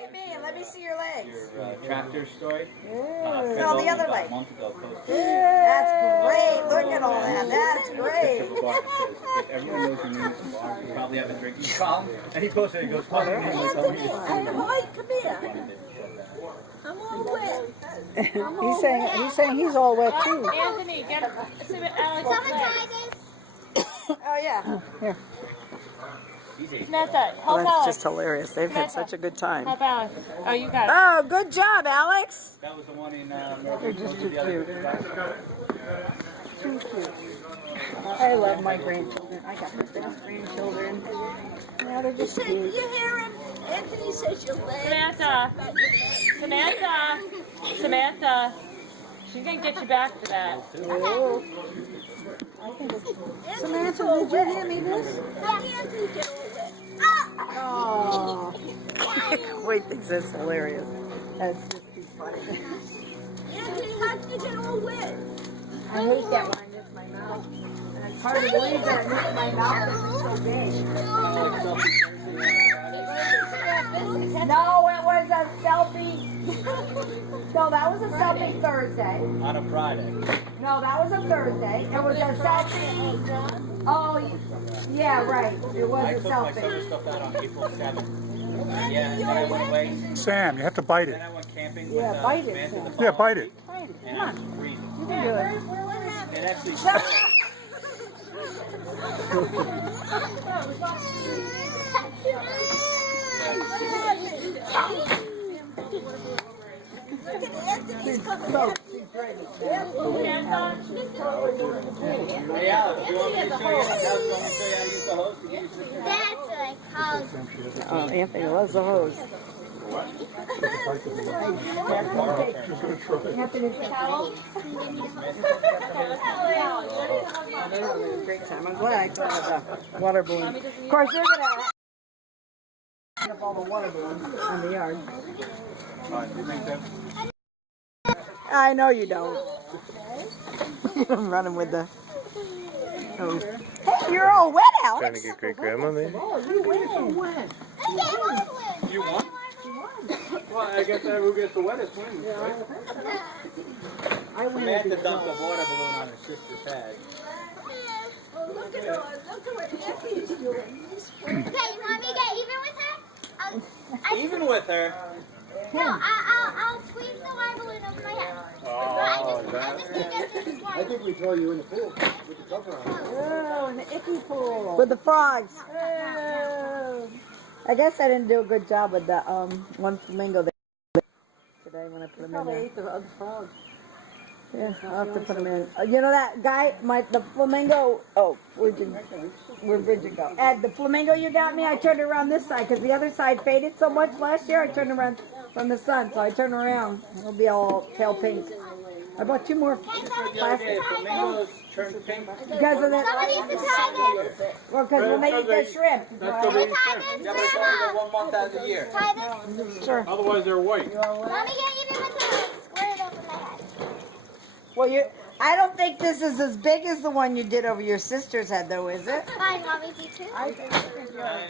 look at me and let me see your legs. Your tractor story. No, the other leg. A month ago, posted. That's great. Look at all that. That's great. Picture of a bar that says, if everyone knows your name is a bar, you probably have a drinking problem. And he posted it, he goes, "What's your name?" Come here. I'm all wet. He's saying he's all wet too. Anthony, get Alex. Oh, yeah. Here. Samantha, Oh, help that's Alex. just hilarious. They've had such a good time. Help Alex. Oh, you got it. Oh, good job, Alex. That was the one in They're just too the other cute. Too cute. I love my grandchildren. I got the best grandchildren. Yeah, they're just cute. You hear him? Anthony says your legs. Samantha. She's gonna get you back for that. Oh. I think it's... Samantha, did you hand me this? Oh. Wait, thinks that's hilarious. That's just too funny. Anthony, how did you get all wet? I hate that when I miss my mouth. And it's hard to believe that I missed my mouth because it's so big. No, it was a selfie. No, that was a selfie Thursday. On a Friday. No, that was a Thursday. It was a selfie. Oh, yeah, right. It was I a took my selfie. summer stuff out on April 7th. Yeah, and then I went away. Sam, you have to bite it. Then I went camping Yeah, with bite it, Samantha Sam. the Yeah, following bite it. week, and I was freezing. You can do it. It actually Hey Alex, you want me to show you how to use the hose to get your sister? That's what I call it. Oh, Anthony loves the hose. Anthony's towel. They're having a great time. I'm glad I thought of the water balloon. Of course, you're going to have all the water balloons on the yard. I know you don't. I'm running with the hose. Hey, you're all wet, Alex. Trying to get great grandma, maybe? You won? Well, I guess who gets the wettest wins, right? Samantha dumped a water balloon on her sister's head. Look at what Anthony's doing. Okay, you want me to get even with her? Even with her? No, I'll squeeze the water balloon over my head. I just need to get this one. I think we throw you in the pool with the cover on. Oh, in the icky pool. With the frogs. Oh. I guess I didn't do a good job with the one flamingo today when I put them in there. Ate the other frogs. Yeah, I'll have to put them in. You know that guy, the flamingo. Oh, where'd Bridget go? Ed, the flamingo you got me, I turned around this side because the other side faded so much last year. I turned around from the sun, so I turned around. It'll be all pale pink. I bought 2 more plastic. Flamingos turn pink. Because of the, Somebody needs to tie this. well, because when they eat the shrimp. Yeah, but it's only 1 month out of the year. Tie this. Sure. Otherwise, they're white. Let me get even with her. Square it over my head. Well, I don't think this is as big as the one you did over your sister's head, though, is it? Fine, want me to too? I think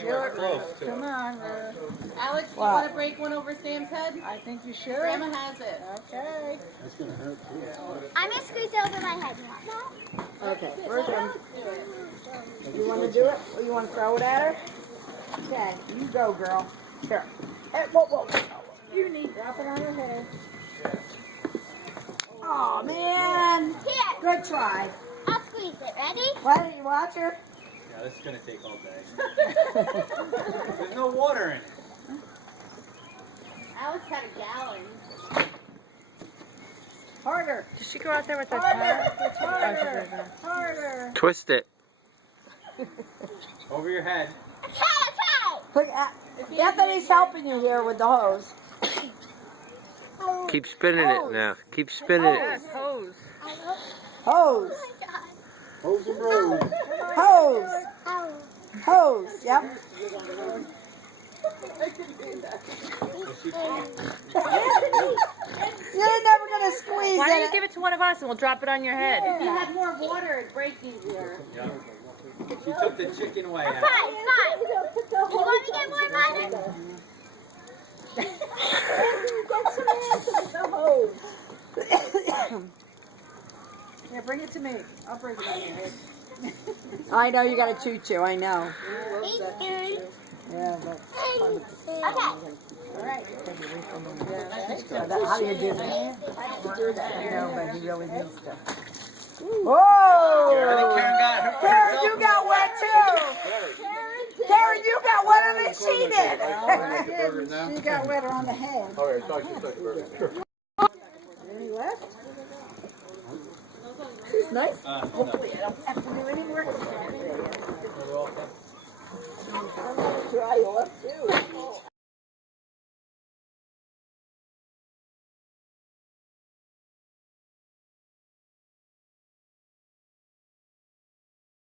We're close to Come it. on. Alex, you What? want to break one over Sam's head? I think you should. Grandma has it. Okay. That's going to hurt too. I'm going to squeeze it over my head. You want that? Okay. We're done. You want to do it? Or you want to throw it at her? Okay. You go, girl. Here. Hey, whoa. You need drop it on your head. Oh man. Here, Good try. I'll squeeze it. Ready? Why don't you watch her? Yeah, this is going to take all day. There's no water in it. Alex had a gallon. Harder. Did she go out there with that Harder. Twist it. Over your head. Tie. Look, Anthony's helping you here with the hose. Keep spinning it now. Keep spinning it. hose. Hose. Hose and bros. Hose. Oh. Hose. Yep. You're never gonna squeeze Why don't you it. give it to one of us and we'll drop it on your head? If you had more water, it'd break easier. Yeah. She took the chicken away. Fine, fine. You want me to get more water? Here, bring it to me. I'll break it on your head. I know you got to choo-choo. I know. Yeah, but Okay. all right. How do you do that? I know, but he really needs to. Whoa! Karen, you got wet too. Karen, you got wetter than she did. She got wetter on the head. Any left? She's nice. Hopefully, I don't have to do any work. I'm gonna try you up too.